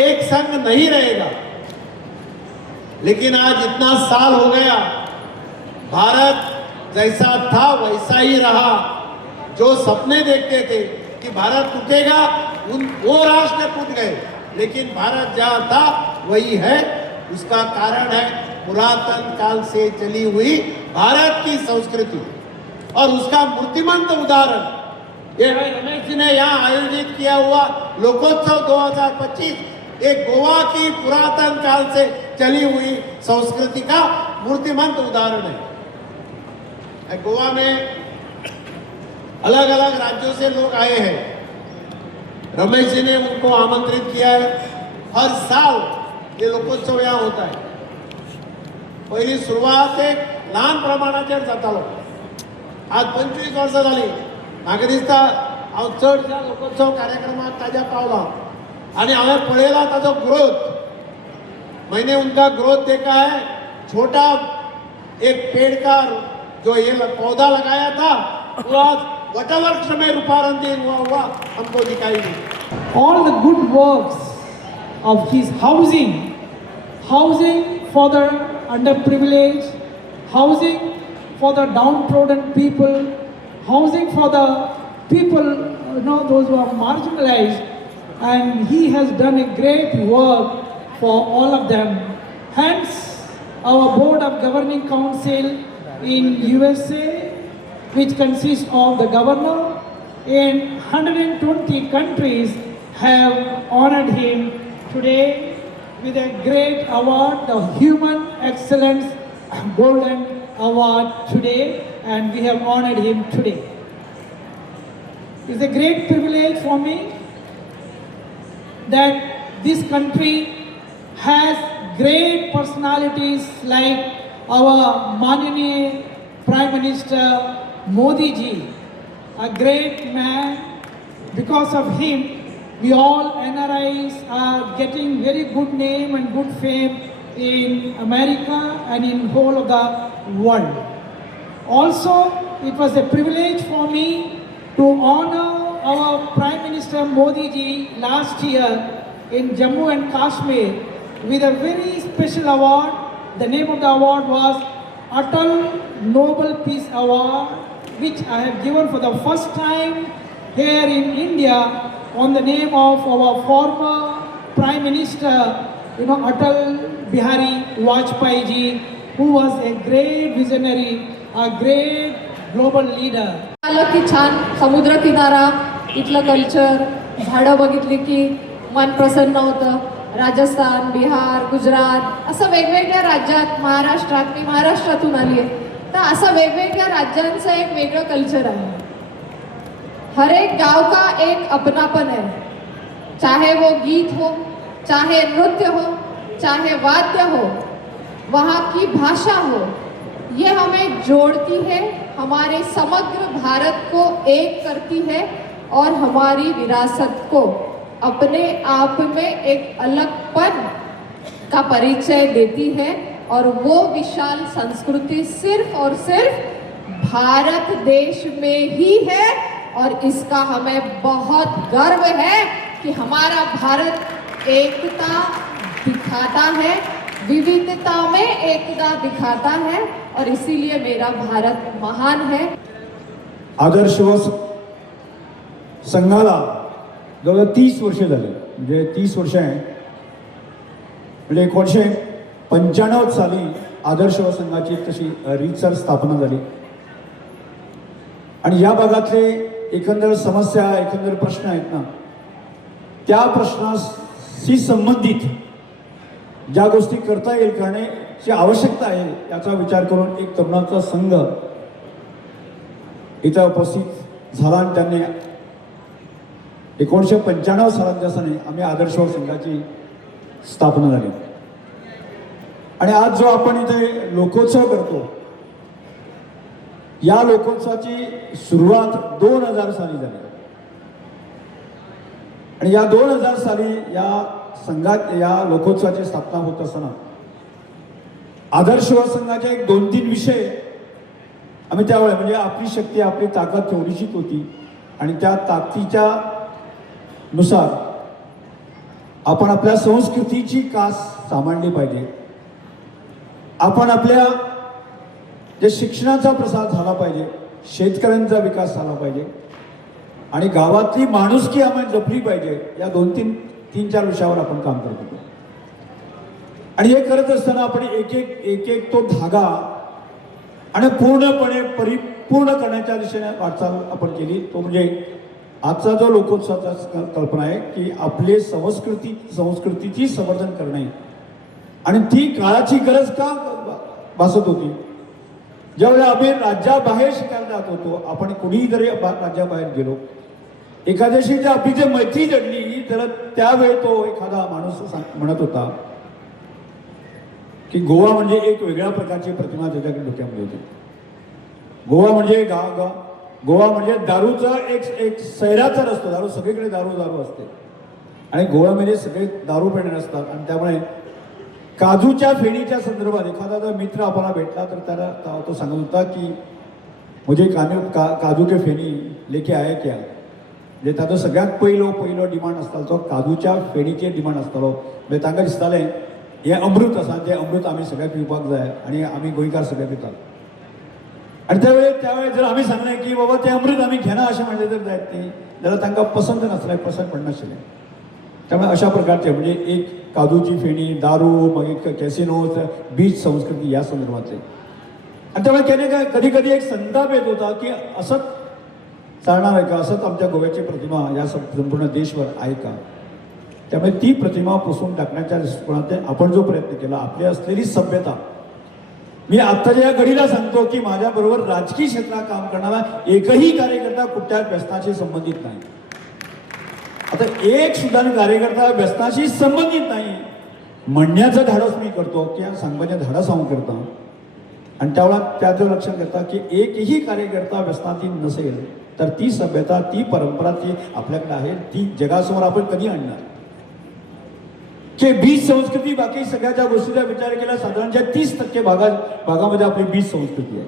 एक संघ नहीं रहेगा। लेकिन आज इतना साल हो गया, भारत जैसा था वैसा ही रहा। जो सपने देखते थे कि भारत टूटेगा, वो राष्ट्र टूट गए, लेकिन भारत जहाँ था वही है। उसका कारण है पुरातन काल से चली हुई भारत की संस्कृति, और उसका मूर्तिमंत उदाहरण ये है रमेश जी ने यहाँ आयोजित किया हुआ लोकोत्सव 2025। एक गोवा की पुरातन काल से चली हुई संस्कृति का मूर्तिमंत उदाहरण है। गोवा में अलग अलग राज्यों से लोग आए हैं। रमेश जी ने उनको आमंत्रित किया है। हर साल ये लोकोत्सव यहाँ होता है। पहिली सुरुवात एक लहान प्रमाणाचेर जातालो, आज 25 वर्सां जाली। म्हाका दिसता हांव चडशा लोकोत्सव कार्यक्रमाक ताज्या पावला आनी हांवें पळयला ताजो ग्रोथ। मैंने उनका ग्रोथ देखा है। छोटा एक पेड़ का जो ये पौधा लगाया था वो आज वटवृक्ष में रूपांतरित हुआ हमको दिखाई दी। All the good works of his housing for the underprivileged, housing for the downtrodden people, housing for the people, those who are marginalized, and he has done a great work for all of them. Hence, our Board of Governing Council in USA, which consists of the governor in 120 countries, have honored him today with a great award, the Human Excellence Golden Award today, and we have honored him today. It's a great privilege for me that this country has great personalities like our Mananiya Prime Minister Modi ji, a great man. Because of him, we all NRIs are getting very good name and good fame in America and in whole of the world. Also, it was a privilege for me to honor our Prime Minister Modi ji last year in Jammu and Kashmir with a very special award. The name of the award was Atal Nobel Peace Award, which I have given for the first time here in India on the name of our former Prime Minister, Atal Bihari Vajpayee ji, who was a great visionary, a great global leader. आलं की छान समुद्र किनारा, इथलं culture, झाडं बघितली की मन प्रसन्न होतं. राजस्थान, बिहार, गुजरात असं वेगवेगळ्या राज्यात, महाराष्ट्रात, मी महाराष्ट्रातून आली आहे, तर असं वेगवेगळ्या राज्यांचं एक वेगळं कल्चर आहे. हर एक गांव का एक अपनापन है, चाहे वो गीत हो, चाहे नृत्य हो, चाहे वाद्य हो, वहाँ की भाषा हो, ये हमें जोड़ती है, हमारे समग्र भारत को एक करती है और हमारी विरासत को अपने आप में एक अलगपन का परिचय देती है. और वो विशाल संस्कृति सिर्फ और सिर्फ भारत देश में ही है, और इसका हमें बहुत गर्व है कि हमारा भारत एकता दिखाता है, विविधता में एकता दिखाता है, और इसीलिए मेरा भारत महान है. आदर्श संघाला जवळ 30 वर्ष झाले, म्हणजे 30 वर्ष आहे. म्हणजे 1995 साली आदर्श संघाची तशी रीतसर स्थापना झाली. आणि या भागातले एकंदर समस्या, एकंदर प्रश्न आहेत ना, त्या प्रश्नाशी संबंधित ज्या गोष्टी करता येईल, करण्याची आवश्यकता आहे, याचा विचार करून एक तरुणाचा संघ इथं उपस्थित झाला. आणि त्यांनी 1995 सालाच्या सणी आम्ही आदर्श संघाची स्थापना झाली. आणि आज जो आपण इथे लोकोत्सव करतो, या लोकोत्सवाची सुरुवात 2000 साली झाली. आणि या 2000 साली या संघात या लोकोत्सवाची स्थापना होत असताना आदर्श संघाचे एक 2-3 विषय आम्ही त्यावेळी, म्हणजे आपली शक्ती, आपली ताकद केवढीशीच होती, आणि त्या ताकदीच्या नुसार आपण आपल्या संस्कृतीची कास सांभाळली पाहिजे. आपण आपल्या जे शिक्षणाचा प्रसार झाला पाहिजे, शेतकऱ्यांचा विकास झाला पाहिजे आणि गावातली माणुसकी आपण जपली पाहिजे. या 2-3-4 विषयावर आपण काम करत होतो. आणि हे करत असताना आपण एक एक तो धागा आणि पूर्णपणे परिपूर्ण करण्याच्या दिशेने वाटचाल आपण केली. तो म्हणजे आजचा जो लोकोत्सवाचा कल्पना आहे की आपले संस्कृतीची संवर्धन करणे. आणि ती काळाची गरज का भासत होती. ज्यावेळेला आम्ही राज्याबाहेर शिकायला जात होतो, आपण कुणीही जरी राज्याबाहेर गेलो, एखाद्याशी जर आपली जे मैत्री जडली तर त्यावेळी तो एखादा माणूस म्हणत होता की गोवा म्हणजे एक वेगळ्या प्रकारची प्रतिमा त्याच्याकडे डोक्यामध्ये होती. गोवा म्हणजे गोवा म्हणजे दारूचा एक सैराचा रस्ता. दारू सगळीकडे दारू असते आणि गोव्यामध्ये सगळे दारू पिणारे असतात. आणि त्यामुळे काजूच्या फेणीच्या संदर्भात एखादा जर मित्र आपल्याला भेटला तर त्याला तो सांगत होता की मुझे काजू के फेणी लेके आया क्या. म्हणजे त्याचं सगळ्यात पहिलं डिमांड असतालो तो काजूच्या फेणीचे डिमांड असतालो. म्हणजे तांकां दिसतालें हे अमृत आसा, ते अमृत आम्ही सगळ्याक पिवपाक जाय आणि आम्ही गोंयकार सगळे पितात. आणि त्यावेळी जर आम्ही सांगलें की बाबा ते अमृत आम्ही घेना अशें म्हणलें जर जायत न्ही जाल्यार तांकां पसंत नासलें, पसंत पडनाशिल्लें. त्यामुळे अशा प्रकारचे म्हणजे एक काजूची फेणी, दारू, मागीर कॅसिनोज, बीच संस्कृती या संदर्भातले. आणि त्यामुळे कधी एक संताप येत होता की असंच चालणार आहे का, असंच आमच्या गोव्याची प्रतिमा या संपूर्ण देशभर आहे का. त्यामुळे ती प्रतिमा पुसून टाकण्याच्या दृष्टिकोनातून आपण जो प्रयत्न केला, आपली असलेली सभ्यता. मी आत्ताच्या या घडीला सांगतो की माझ्याबरोबर राजकीय क्षेत्रात काम करणारा एकही कार्यकर्ता कुठल्या व्यसनाशी संबंधित नाही. आता एक सुद्धा कार्यकर्ता व्यसनाशी संबंधित नाही म्हणण्याचं धाडस मी करतो किंवा सांगण्याचं धाडस आम्ही करतो. आणि त्याचं लक्षात घेता की एकही कार्यकर्ता व्यसनाधीन नसेल तर ती सभ्यता, ती परंपरा ती आपल्याकडे आहे, ती जगासमोर आपण कधी आणणार. की बीज संस्कृती बाकी सगळ्या ज्या गोष्टीचा विचार केला साधारणच्या 30% भागामध्ये आपली बीज संस्कृती आहे.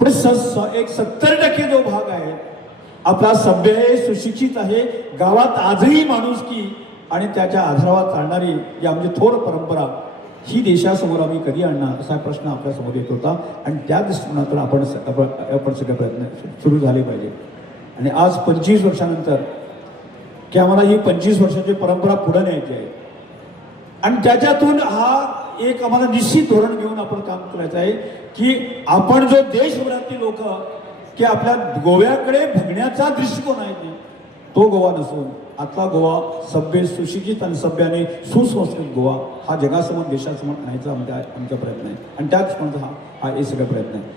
पण एक 70% जो भाग आहे आपला सभ्य आहे, सुशिक्षित आहे, गावात आजही माणुसकी आणि त्याच्या आधारावर चालणारी जी आमची थोर परंपरा ही देशासमोर आम्ही कधी आणणार असा प्रश्न आपल्यासमोर येत होता. आणि त्या दृष्टिकोनातून आपण सगळे प्रयत्न सुरू झाले पाहिजे. आणि आज 25 वर्षानंतर की आम्हाला ही 25 वर्षाची परंपरा पुढे न्यायची आहे आणि त्याच्यातून हा एक आम्हाला निश्चित धोरण घेऊन आपण काम करायचं आहे की आपण जो देशभरातील लोक की आपल्या गोव्याकडे बघण्याचा दृष्टिकोन आहे की तो गोवा नसून आतला गोवा सभ्य, सुशिक्षित आणि सभ्य आणि सुसंस्कृत गोवा हा जगासमोर, देशासमोर आणायचा आमचा प्रयत्न आहे. आणि त्याच म्हणतो हा हे सगळं प्रयत्न आहे.